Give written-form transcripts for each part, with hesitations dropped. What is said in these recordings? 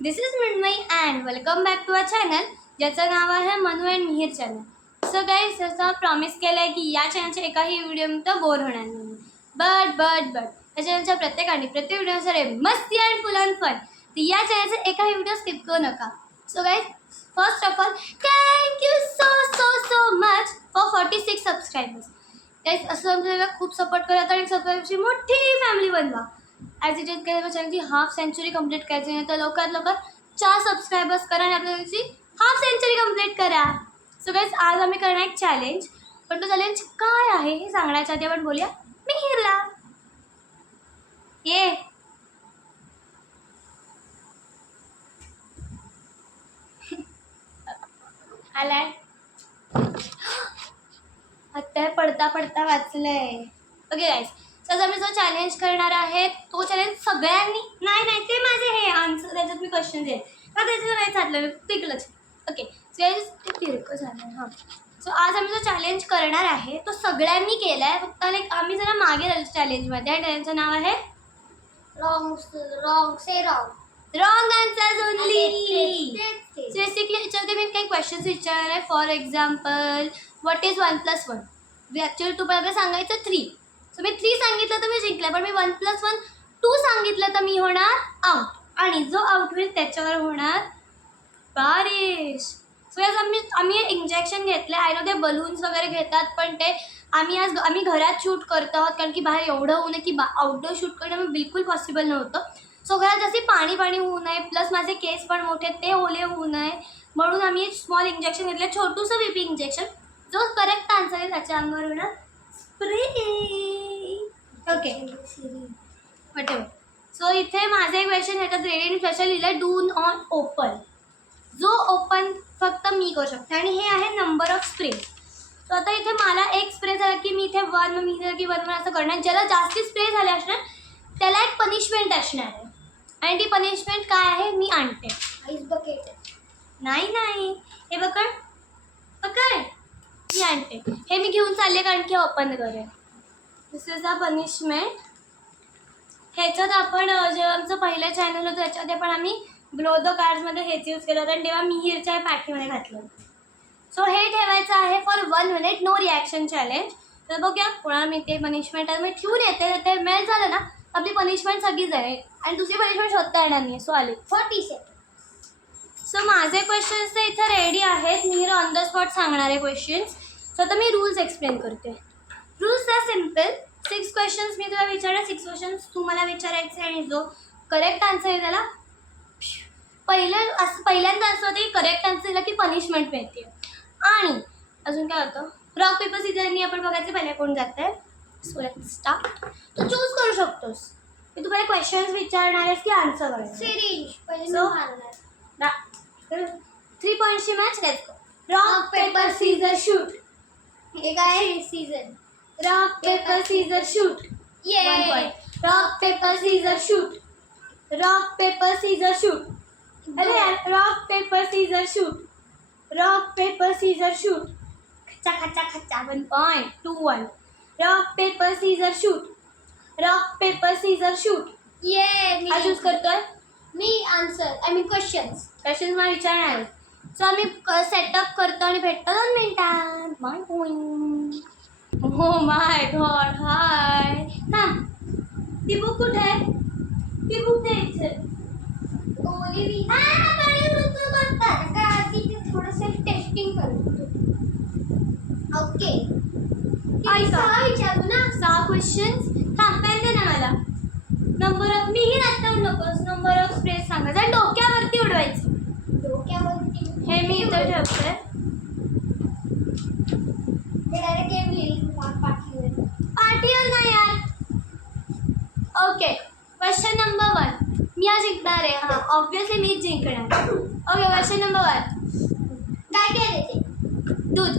This is Mrunmayi and welcome back to our channel ज्याचं नाव आहे Manu and Mihir channel. So guys जसं प्रॉमिस केलं आहे की या चॅनलच्या एकाही व्हिडिओमध्ये बोर होणार नाही. बट या चॅनलच्या प्रत्येक व्हिडिओ मस्ती अँड फुल अँड फन. तर या चॅनलचा एकाही व्हिडिओ स्किप करू नका. So guys first of all thank you so much for 46 subscribers. Guys असं आमच्याला खूप सपोर्ट करत आणि सबस्क्रायबरची मोठी फॅमिली बनवा. ॲज इट इज काय चॅनलची हाफ सेंचुरी कंप्लीट करायची नाही तर लवकर 4 सबस्क्रायबर्स करा आणि आपल्या चॅनलची हाफ सेंचुरी कंप्लीट करा. सो गाईज आज आम्ही करणार एक चॅलेंज. पण तो चॅलेंज काय आहे हे सांगण्याच्या आधी आपण बोलूया मिहीरला. ये आलाय आता पडता वाचलंय. ओके गाईज तर मी जो चॅलेंज करणार आहे तो चॅलेंज सगळ्यांनी नाही ते माझे हे आन्सर त्याच्यात मी क्वेश्चन देईल का त्याचं नाही चाललं तिकडंच. ओके ते तिरकं झालं. हां सो आज आम्ही जो चॅलेंज करणार आहे तो सगळ्यांनी केला आहे. फक्त लाईक आम्ही जरा मागे राहिलो चॅलेंजमध्ये आणि त्याचं नाव आहे रॉंग आन्सर्स ओनली. बेसिकली याच्यामध्ये मी काही क्वेश्चन्स विचारणार आहे. For example what is 1+1. Actually तुम्हाला सांगायचं 3. सो मी 3 सांगितलं तर मी जिंकलं. पण मी 1+1 2 सांगितलं तर मी होणार आउट आणि जो आउट होईल त्याच्यावर होणार बारिश. सो याच आम्ही इंजेक्शन घेतलं. आय नो ते बलून्स वगैरे घेतात पण ते आम्ही घरात शूट करतो आहोत कारण की बाहेर एवढं होऊ नये की आउटडोर शूट करणं बिलकुल पॉसिबल नव्हतं. सो घरात जशी पाणी होऊ नये प्लस माझे केस पण मोठे ते ओले होऊ नये म्हणून आम्ही एक स्मॉल इंजेक्शन घेतलं. छोटूसं बीपी इंजेक्शन. जो करेक्ट आन्सर आहे त्याच्या अंगावर होणार स्प्रे. Okay whatever. सो इथे माझे क्वेश्चन ह्याच्यात रेडी स्पेशल लिहिलं डू नॉट ओपन. जो ओपन फक्त मी करू शकते आणि हे आहे नंबर ऑफ स्प्रे. सो आता इथे मला एक स्प्रे झाला की मी इथे 1 मी झालं की 1 असं करणार. ज्याला जास्ती स्प्रे झाले असणार त्याला एक पनिशमेंट असणार आहे आणि ती पनिशमेंट काय आहे मी आणते. Ice bucket. नाही हे पकड मी आणते. हे मी घेऊन चालले कारण की ओपन करेन. दिस इज अ पनिशमेंट. ह्याच्यात आपण जेव्हा आमचं पहिलं चॅनल होतं त्याच्यामध्ये पण आम्ही ब्लो द कार्ड्समध्ये हेच यूज केलं होतं आणि तेव्हा मिहीरच्या पाठीमध्ये घातलं. सो हे ठेवायचं आहे for 1 minute. No reaction challenge. तर बघूया कोणाला मी ते पनिशमेंट मी ठेवून येते. ते मेल झालं ना आपली पनिशमेंट सगळी जाईल आणि दुसरी पनिशमेंट शोधता येणार नाही. सो आले 40 सेकंड. सो माझे क्वेश्चन्स तर इथं रेडी आहेत. मिहीर ऑन द स्पॉट सांगणार आहे क्वेश्चन्स. सो आता मी रूल्स एक्सप्लेन करते. Rules are simple. 6 क्वेश्चन्स मी तुला विचारणार. 6 क्वेश्चन्स तू मला विचारायचे आणि जो करेक्ट आन्सर आहे त्याला पहिल्यांदा असं होतं की करेक्ट आन्सर दिला की पनिशमेंट मिळते. आणि अजून काय होतं रॉक पेपर सीझरनी आपण बघायचं पहिले कोण जातं आहे. So let's start. तू चूज करू शकतोस. मी तुम्हाला क्वेश्चन्स विचारणार आहेस की आन्सर करायचं. सिरीज पहिले सो 3 पॉईंट्सची match. Let's go. Rock paper scissor shoot. हे काय season. Rock paper scissor shoot. ये 1 point. Rock paper scissor shoot. Rock paper scissor shoot. अरे यार rock paper scissor shoot. Rock paper scissor shoot. खच्चा 1 point. 2-1. Rock paper scissor shoot. Rock paper scissor shoot. ये मी choose करतोय. मी answer I mean questions मला विचारणार आहे. सो आम्ही सेटअप करतो आणि भेटतो 2 मिनिटात. माय पॉईंट. हो माय गॉड हाय. हां ती बुक कुठे आहे. ती बुक द्यायचं थोडंसं टेस्टिंग करतो. ओके विचारू ना 6 क्वेश्चन्स. सांगता येते ना मला. नंबर ऑफ मिहीर आत्ता नकोस. नंबर ऑफ स्प्रे सांगायचं आणि डोक्यावरती उडवायचं. डोक्यावरती हे मी इथं ठेवतोय. पाठीवर नाही यार. Okay question number 1. मी आज जिंकणार आहे. हां ऑब्विसली मीच जिंकणार. Okay question number 1. काय केले ते दूध.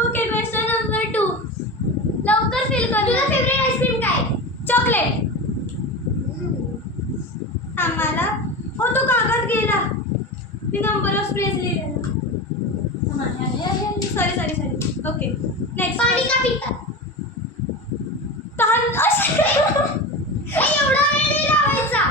Okay question number 2. लवकर फील कर. तुझा फेवरेट आईस्क्रीम काय. चॉकलेट. आम्हाला हो तो कागद गेला. ती नंबर ऑफ स्प्रेस लिहिलेला. Okay next. पाणी का पितात? तहान एवढा वेळ नाही लावायचा.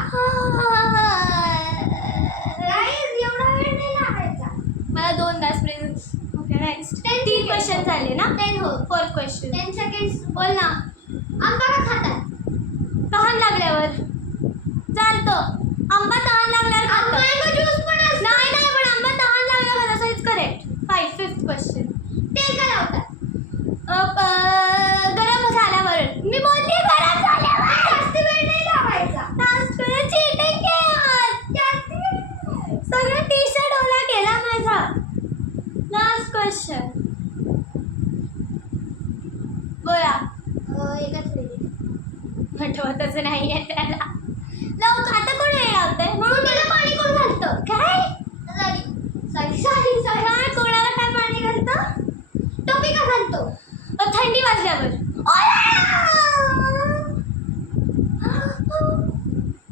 एवढा वेळ नाही लावायचा. मला 2 तास प्रेझेंट. Okay next. 3 क्वेश्चन झाले ना. 10 हो. 4th question. 10 सेकंड्स. बोल ना. आंबा का खातात? तहान लागल्यावर चालतं. आंबा तहान लागल्यावर खातात. मँगो ज्यूस पण असतो. नाही नाही पण आंबा तहान लागल्यावर खातात. So it's correct. 5th question. तेल का लावतात? गरम झाल्यावर. मी बोलली गरम झाल्यावर. जास्त वेळ नाही लावायचा. चीटिंग यार. सगळं टी शर्ट ओला केला माझा. Last question. बोला. एकच मिनिट. आठवतच नाही आहे त्याला. लवकर आता कोण वेळ लावतंय म्हणून त्याला पाणी कोण घालतं? काय सॉरी. काय कोणाला काय पाणी घालतं? टोपी का घालतो? थंडी वाजल्यावर.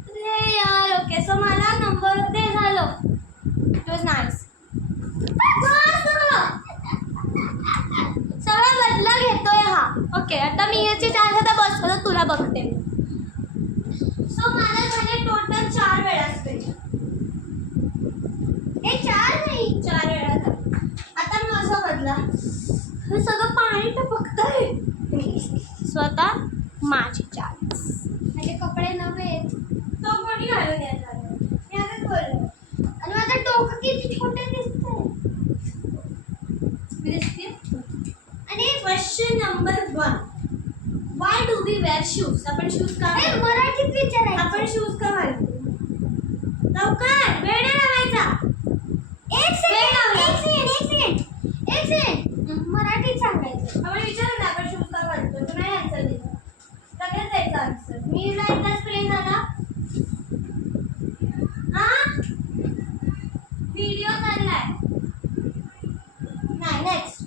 अरे यार ओके सो मला नंबर ते झालं. It was nice. सगळा बदला घेतोय हा. ओके आता मी याची 4 आता बसतो तर तुला बघते. सो मला झाले टोटल 4 वेळा असते. हे 4 नाही. 4 वेळा. आता माझा बदला. हे सगळं पाणी टपकतंय. सो आता माझी 4. माझे कपडे नव्हे. तो कोणी घालून येणार? मी आताच बोललो. आणि माझं डोकं किती छोटे दिसतंय. दिसते. आणि question number 1. Why do we wear shoes? आपण शूज का हे घालतो? मराठीत विचारायचं. आपण शूज का घालतो? लवकर वेळ नाही लावायचा. एक सेकंड. मराठीत सांगायचं. आपण विचारलं ना आपण शूज का घालतो. तू नाही आन्सर दिला. सगळ्यात द्यायचा आन्सर. मी नाही एकदाच प्रेम झाला. हा व्हिडिओ चाललाय. नाही नेक्स्ट.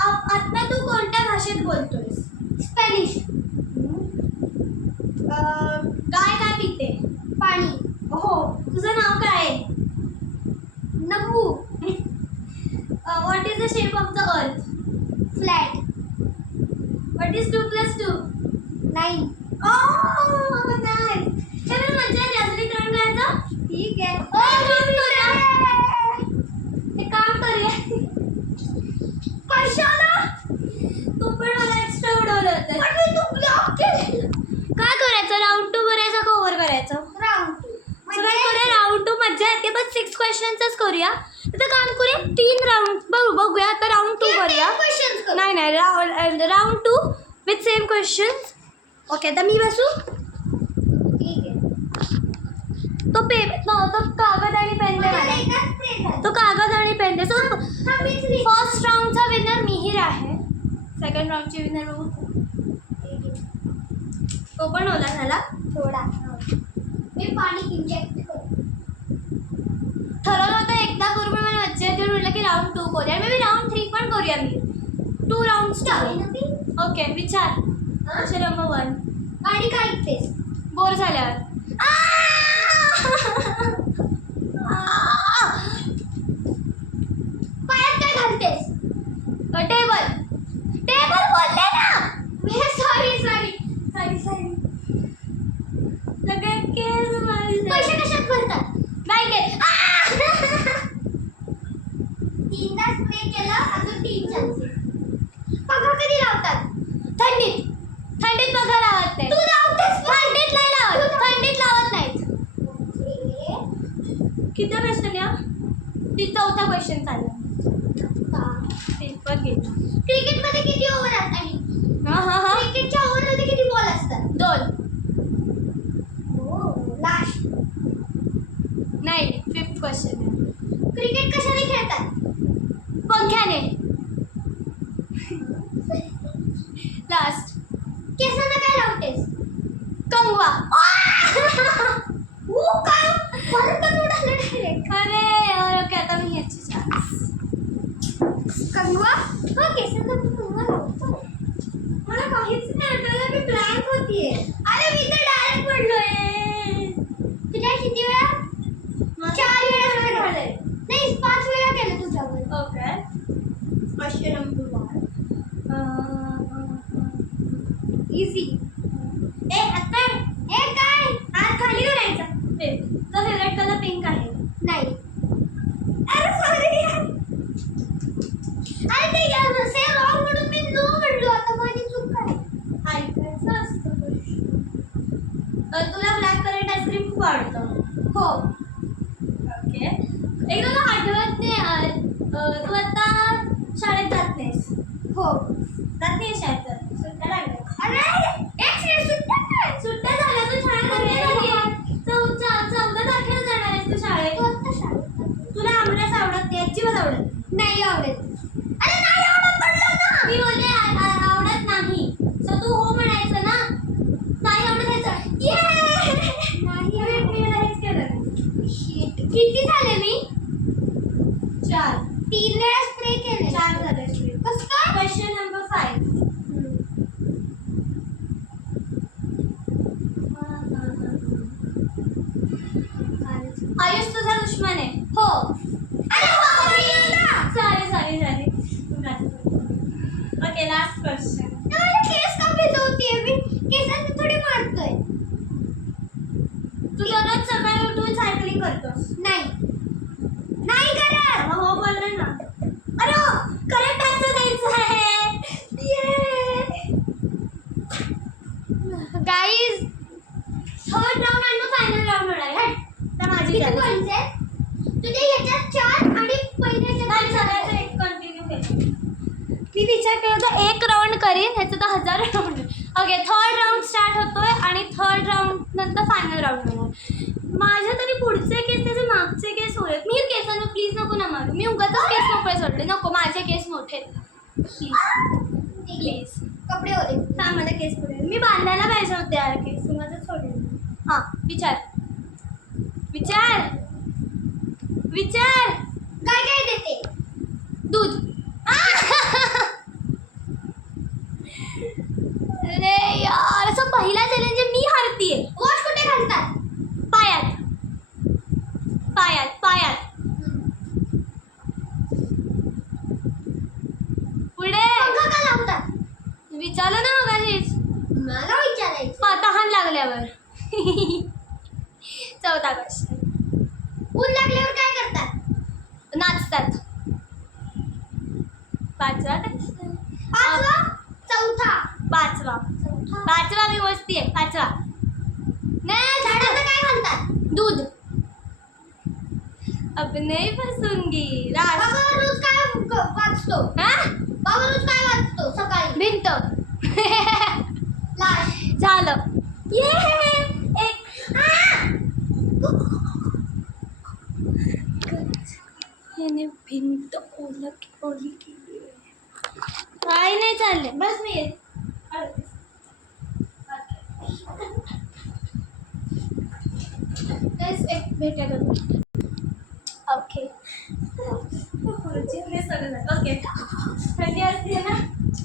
आता तू कोणत्या भाषेत बोलतोयस? स्पॅनिश. गाय काय पिते? पाणी. हो. तुझं नाव काय आहे? Nambu. What is the shape of the earth? Flat. What is 2 + 2? 9. Oh nice. चला मजा आली. अजून एक राऊंड करायचा. ठीक आहे. एक काम करूया. कशाला? तू पण मला एक्स्ट्रा उडवलं होतं. पण मी तू ब्लॉक केलं. काय करायचं? राऊंड 2 करायचं का ओव्हर करायचं? राऊंड 2. सगळं करूया. राऊंड 2 मज्जा येते. बस 6 क्वेश्चन्सच करूया. आता काम करूया 3 राऊंड. बघूया आता राऊंड 2 करूया. क्वेश्चन्स कर. नाही round 2 with same questions. Okay आता मी बसू. ठीक आहे. तो कागद आणि पेन दे मला मला. एकाच प्लेट आहे. तो कागद आणि पेन दे. सो हा, मीच लिहिते. फर्स्ट राऊंडचा विनर मिहिर आहे. सेकंड राऊंडची विनर बघू. तो पण ओला झाला. थोडा. मी पाणी इंजेक्ट करतो. ठरवलं होतं एकदा करू पण मला मज्जा येते म्हटलं की राऊंड 2 करूया. मे बी राऊंड 3 पण करूया. मी 2 राऊंड ओके विचार. Question number 1. गाडी का ऐकतेस? बोर झाल्यावर. पायात काय घालतेस? टेबल बोलले ना. सॉरी. सगळे केस माझे. पैसे कशात भरतात? बँकेत. 3दा स्प्रे केलं. अजून 3 चान्सेस. पगार कधी लावतात? थंडीत बघा लावत नाही. तू लावतेस पण. थंडीत नाही लावत. थंडीत लावत नाहीत. ओके. किती क्वेश्चन या? 4था क्वेश्चन चालला. पेपर घे. क्रिकेटमध्ये किती ओव्हर असतात? हा क्रिकेटच्या ओव्हरमध्ये किती बॉल असतात? 2. लास्ट. नाही 5th क्वेश्चन. क्रिकेट कशाने खेळतात? पंख्याने. लास्ट. केसांना काय लावतेस? कंगवा. काय परत का उडालं डायरेक्ट? अरे यार ओके आता मी ह्याची चान्स. कंगवा? हा, केसांना तू कंगवा लावतो. मला काहीच नाही आठवलं. मी ब्लँक होतीये. अरे मी तर डायरेक्ट पडलोय. तुझ्या किती वेळा? 4 वेळा झालंय. नाही 5 वेळा केलं तुझ्यावर. Okay question number 1. इझी. ए आता ए काय हात खाली करायचा. तुझा फेवरेट कलर पिंक आहे. नाही. अरे सॉरी यार. अरे ते यार से रॉंग म्हणून मी नो म्हणलो. आता माझी चूक काय. ऐकायचं असतं. तुला ब्लॅक कलर आईस्क्रीम खूप आवडतं. हो. ओके. एक तुला आठवत नाही यार, तू आता शाळेत जात नाहीस. हो. जात नाही शाळेत. सुट्ट्या लागल्या. अरे एक मिनिट सुट्ट्या काय. सुट्ट्या झाल्या तू शाळेत जाते. 14 तारखेला जाणार आहेस तू शाळेत. तू आता शाळेत तुला आमरस आवडत नाही, अजिबात आवडत नाही आवडत. अरे नाही आवडत म्हणलं ना. मी बोलते आवडत नाही. सो तू हो म्हणायचं ना. नाही आवडत ह्याचं. नाही आवडत. मी हेच केलं. Shit. किती झाले मी. 4 3 वेळा स्प्रे केले. 4 झाले. कसं काय. Question number 5. आयुष तुझा दुश्मन आहे. हो. अरे सॉरी ओके, लास्ट क्वेश्चन. मला केस का भिजवतेय मी. केसांनी थोडी मारतोय. तू दररोज सकाळी उठून सायकलिंग करतोस. नाही करत. हो बोलले ना. अरे हो, करेक्ट आन्सर द्यायचं आहे. गाईज थर्ड राऊंड आणि मग फायनल राऊंड होणार आहे. तर माझी किती झाली. पॉइंट्स आहेत. तुझे याच्यात 4 आणि पहिल्या नाही, सगळ्याचं एक कंटिन्यू केलं. मी विचार केला होता एक राऊंड करीन, ह्याचं तर 1000 round. Okay, third round start होतोय आणि थर्ड राऊंड नंतर फायनल राऊंड होणार. माझ्या तरी पुढचे केस त्याचे मागचे केस होईल. मी केसांना प्लीज नको ना मारू. मी उगाच केस मोकळे सोडले. नको, माझे केस मोठे प्लीज. कपडे ओले. हा, मला केस पुढे मी बांधायला पाहिजे होते यार केस. उगाच सोडले. हां, विचार. काय काय देते. दूध. अरे यार, असं पहिला चॅलेंज मी हारतीये. वॉच कुठे घालतात. पायात. पुढे पंखा का लावतात. विचारलं ना मगाशीच. मला विचारायचं. तहान लागल्यावर. 4था क्वेश्चन. ऊन लागल्यावर काय करतात. नाचतात. 5वा question. 5वा. 4था. 5वा मी मोजतीये. 5वा. नाही झाडाला काय घालतात. दूध. अब नहीं फसूंगी. बाबा रोज काय वाचतो. बाबा रोज काय वाचतो सकाळी. भिंत. लास्ट. झालं. याने भिंत ओली केली. काय नाही चालले. बस मी येत. एक भेटत होतो. ओके. ओके, थंडी असते ना.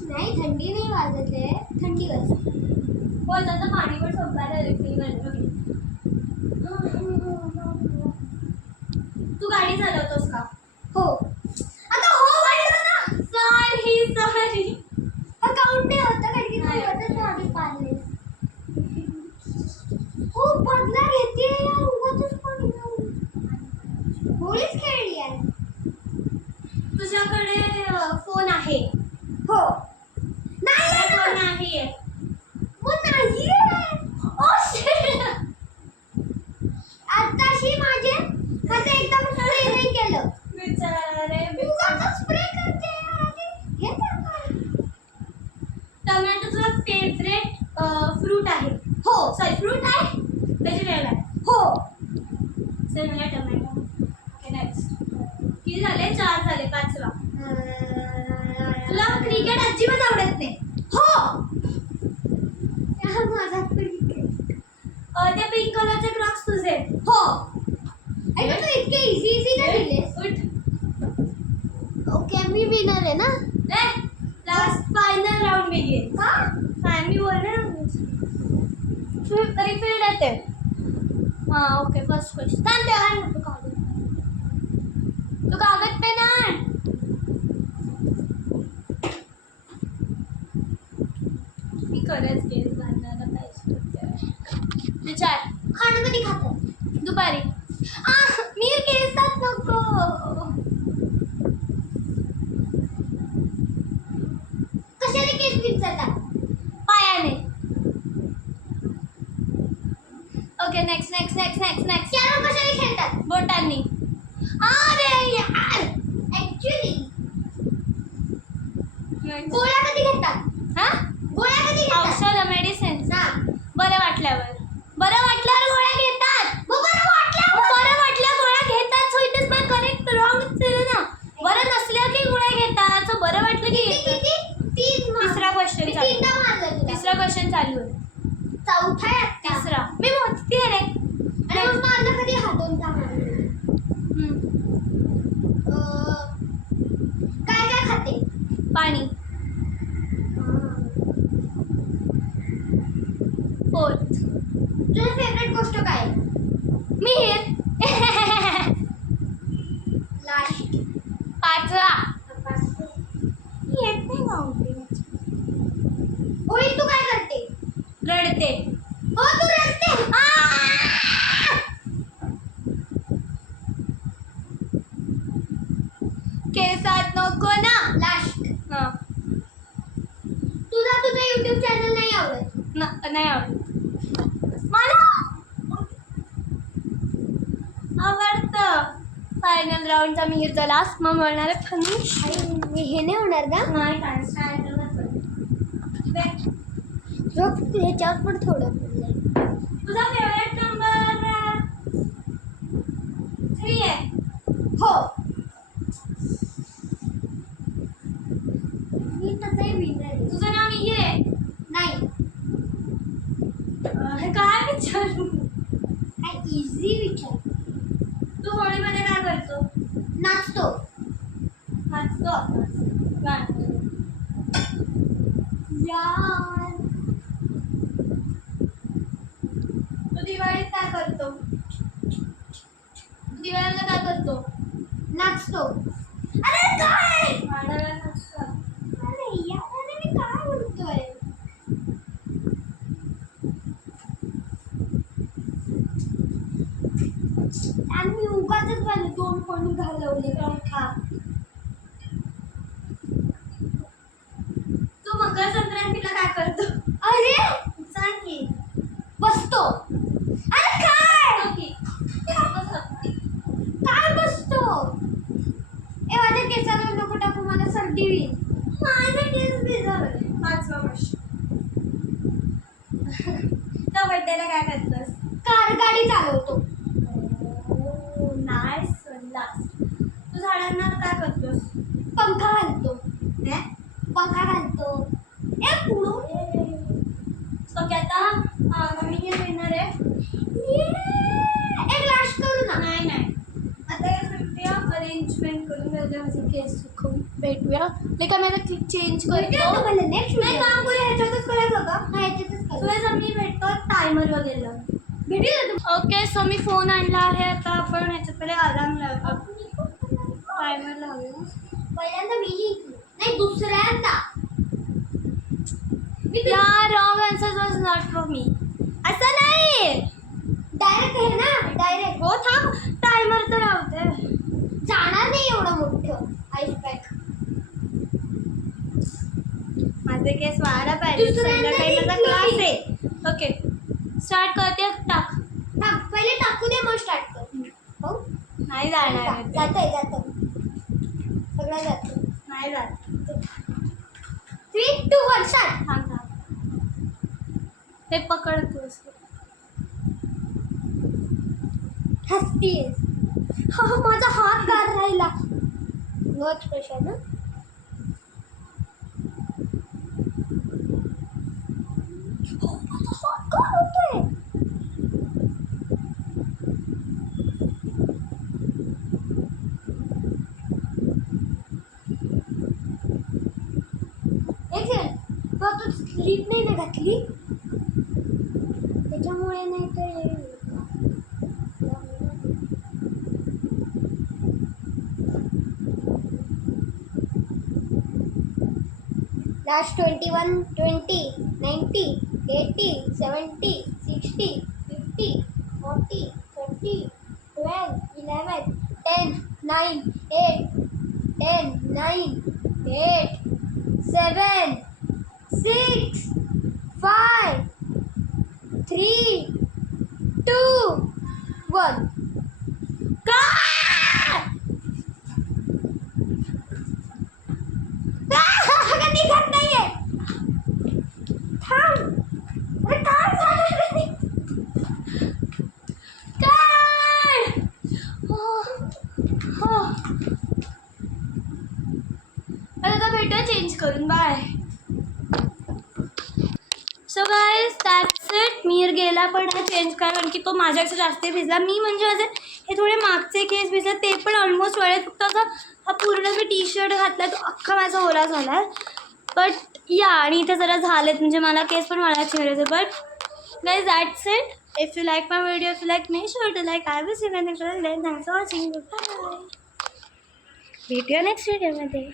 नाही थंडी नाही वाजत आहे. थंडी वाजते. बोलतात तर पाणी पण सोपायला ओके. तू गाडी चालवतोस का. हो. आता हो म्हणलं ना. सॉरी. अकाउंट नाही होतं कारण की नाही. तू आधी पाडले. हो बदला घेते यार. उगाचच कोणी होळीच खेळली यार. तुझ्याकडे फोन आहे. हो. नाही फोन आहे. मग नाही. आताशी माझे माझं एकदम स्प्रे नाही केलं. बिचारे. उगाचच स्प्रे करते यार. हे काय. टोमॅटो तुझा फेवरेट फ्रूट आहे. हो. सॉरी, फ्रूट आहे. व्हेजिटेबल आहे. हो. चल मला टोमॅटो. Okay, next. किती झाले. 4 झाले. 5वा. तुला क्रिकेट अजिबात आवडत नाही. हो. माझा क्रिकेट. ते पिंक कलरचे क्रॉक्स तुझे. हो. अरे तू इतके इझी का दिलेस. उठ. ओके मी विनर आहे ना. Last final round begin. हां मी बोलले ना. रिफिल्ड येते. हां, ओके. First question. थांब. तू कागद पेन आण. खरंच केस बांधायला पाहिजे. विचार. खाणं कधी खातात? दुपारी. मी केसात नको. कशाने केस विचारतात? पायाने. Okay next next next next next. Carrom कशाने खेळतात? बोटांनी. अरे यार. ऍक्च्युली गोळ्या कधी घेतात? हा गोळ्या कधी घेतात? औषध मेडिसिन. ना. बरं वाटल्यावर. बरं वाटल्यावर गोळ्या घेतात. बरं वाटलं. बरं वाटल्या गोळ्या घेतात. So it is my correct wrong दिलं ना. बरं नसल्या की गोळ्या घेतात. सो बरं वाटलं की घेतात. तिसरा क्वेश्चन चालू. तीनदा मारलं तुला. तिसरा क्वेश्चन चालू आहे. चौथा आहे आता. तिसरा. मी मोजतीये रे. आणि मग माझं कधी हा दोनदा मारलं? काय काय खाते? पाणी. फोर्थ. तुझं फेवरेट गोष्ट काय आहे? मीर. लास्ट. पाचवा. येत नाही गावते. होळी तू काय करते? रडते. हो तू रडते. केसात नको ना. लास्ट. हा. तुझं YouTube चॅनल नाही आवडत? नाही आवडत. मला आवडतं. फायनल राऊंडचा मिहिरचा लास्ट. मग म्हणणार आहे फनिश. मी हे नाही होणार का? नाही फक्त ह्याच्यावर पण थोडं पडलंय. तुझा फेवरेट नंबर 3 आहे. हो. मी तसंही विनर आहे. तुझं नाव मिहिर आहे. नाही. हे काय विचारू. काय इझी विचार. तू होळीमध्ये काय करतो? नाचतो. नाचतो. गाणं. यार. तू दिवाळीत काय करतो? दिवाळीला काय करतो? नाचतो. अरे काय? गाण्याला नाचतो. अरे यार, अरे मी काय बोलतोय? आम्ही उगाचच झाले 2 पॉईंट घालवले. काय खा. तू मकर संक्रांतीला काय करतो? अरे सांग की. बसतो. अरे काय? ओके. काय बसतो? ए माझ्या केसाला नको टाकू, मला सर्दी होईल. माझे केस भिजवले. 5वा क्वेश्चन. तो बड्डेला काय करतोस? कार गाडी चालवतो. नाईस. लास्ट. तू झाडांना काय करतोस? पंखा घालतो. पंखा घालतो. ए पुढू. ओके आता मी हे विनर आहे. एक लास्ट करू ना. नाही आता भेटूया. अरेंजमेंट करून वेगळ्या केस सुकवून भेटूया. लेका मी आता चेंज करतो. नेक्स्ट नाही काम करू. ह्याच्यातच करायचं का? हा याच्यातच करू. तुला मी भेटतो टायमर वगैरे लावून. भेटूया तू. ओके सो मी फोन आणला आहे. आता आपण ह्याच्याकडे अलार्म लावतो. टायमर लावूया. पहिल्यांदा मी जिंकलो. नाही दुसऱ्यांदा. यार wrong answer was not for me. असं नाही. डायरेक्ट आहे ना. डायरेक्ट. हो थांब. टायमर तर लावते. जाणार नाही एवढं मोठं आईस पॅक. माझे केस वाढा पाहिजे. दुसऱ्यांदा संध्याकाळी माझा जिंकली. क्लास आहे. ओके स्टार्ट करते. टाक. पहिले टाकू दे मग स्टार्ट कर. हो नाही जाणार. जातं सगळं जातं. नाही जात. 3, 2, 1 स्टार्ट. थांब. ते पकडतोस. हसतीये. हा माझा हात गार राहिला. नो एक्सप्रेशन ना. माझा हात गार होतोय. एक सेकंड. तू स्लीप नाही ना घातली त्याच्यामुळे नाही तर लास्ट 21, 20, 90, 80, 70, 60, 50, 40, 30, 12, 11, 10, 9, 8, 10, 9, 8, 7, 6, 5, 3, 2, 1. अगं निघत नाहीये. थांब. अरे काय झालं रे? काय? आता भेटूया चेंज करून. Bye. So guys that's it. Mir गेला पण हा चेंज करा कारण की तो माझ्यापेक्षा जास्त भिजला. मी म्हणजे माझे हे थोडे मागचे केस भिजले ते पण ऑलमोस्ट वळेल. फक्त आता हा पूर्ण मी टी शर्ट घातला तो अख्खा माझा ओला झाला आहे. बट या आणि इथे जरा झालेत म्हणजे मला केस पण मला चेहऱ्याचे. But guys that's it. If you like my video, if you like me sure to like. I will see you next video. Thanks for watching. Bye. भेटूया नेक्स्ट व्हिडिओमध्ये.